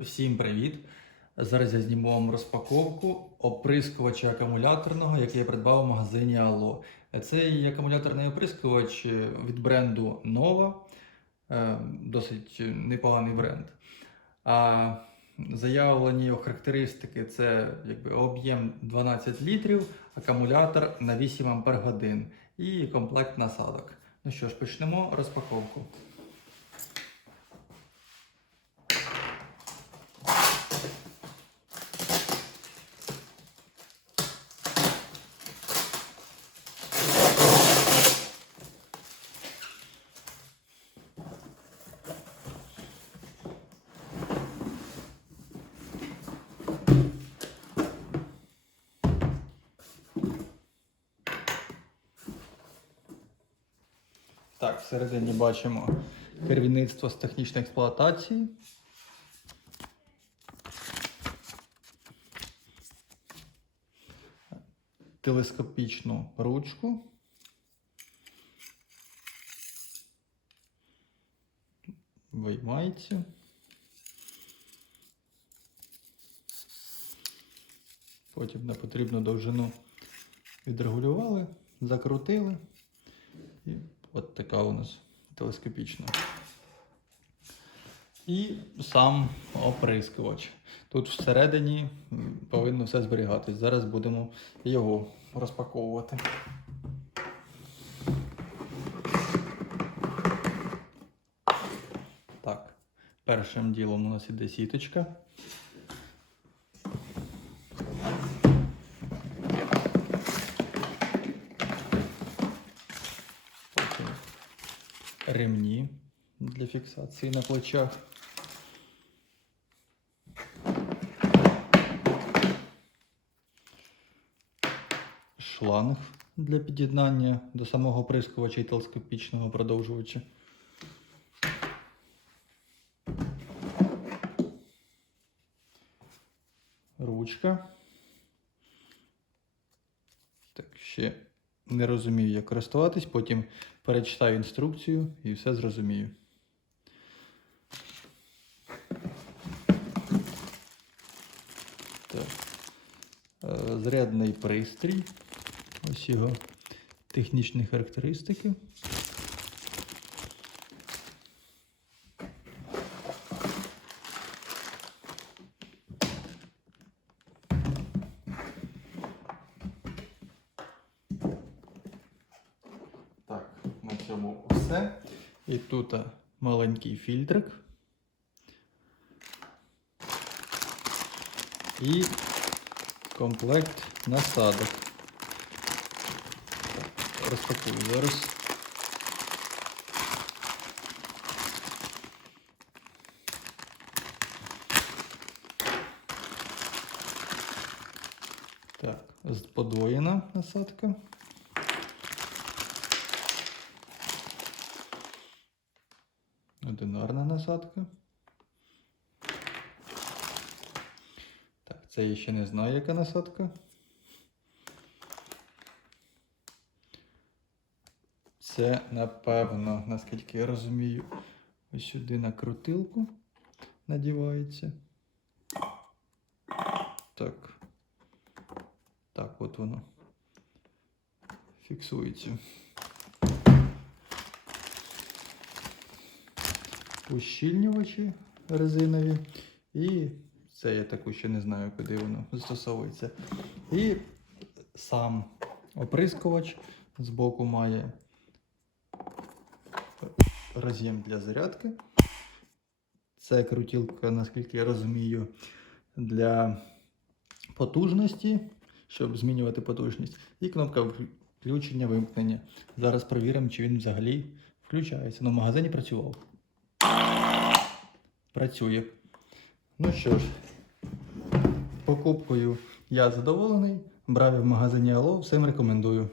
Всім привіт! Зараз я зніму вам розпаковку оприскувача акумуляторного, який я придбав в магазині Allo. Цей акумуляторний оприскувач від бренду Nova, Е, досить непоганий бренд. А заявлені характеристики це якби, об'єм 12 літрів, акумулятор на 8 Ампер і комплект насадок. Ну що ж, почнемо розпаковку. Так, всередині бачимо керівництво з технічної експлуатації. Телескопічну ручку. Виймається. Потім на потрібну довжину відрегулювали, закрутили. От така у нас телескопічна. І сам оприскувач. Тут всередині повинно все зберігатись. Зараз будемо його розпаковувати. Так, першим ділом у нас іде сіточка. Ремні для фіксації на плечах. Шланг для під'єднання до самого прискувача і телескопічного продовжувача. Ручка. Так, ще не розумію, як користуватись, потім перечитаю інструкцію і все зрозумію. Так. Е, Зарядний пристрій. Ось його технічні характеристики. Так, на цьому все. І тут маленький фільтрик. І комплект насадок. Розпакую зараз. Так, подвоєна насадка. Насадка. Так, це я ще не знаю, яка насадка. Це, напевно, наскільки я розумію, ось сюди на крутилку надівається. Так. Так, от воно. Фіксується. Ущільнювачі резинові. І це я таку ще не знаю, куди воно застосовується. І сам оприскувач збоку має роз'єм для зарядки. Це крутілка, наскільки я розумію, для потужності, щоб змінювати потужність. І кнопка включення вимкнення. Зараз перевіримо, чи він взагалі включається. Ну, в магазині працював працює. Ну що ж, покупкою я задоволений. Брав я в магазині Алло, всім рекомендую.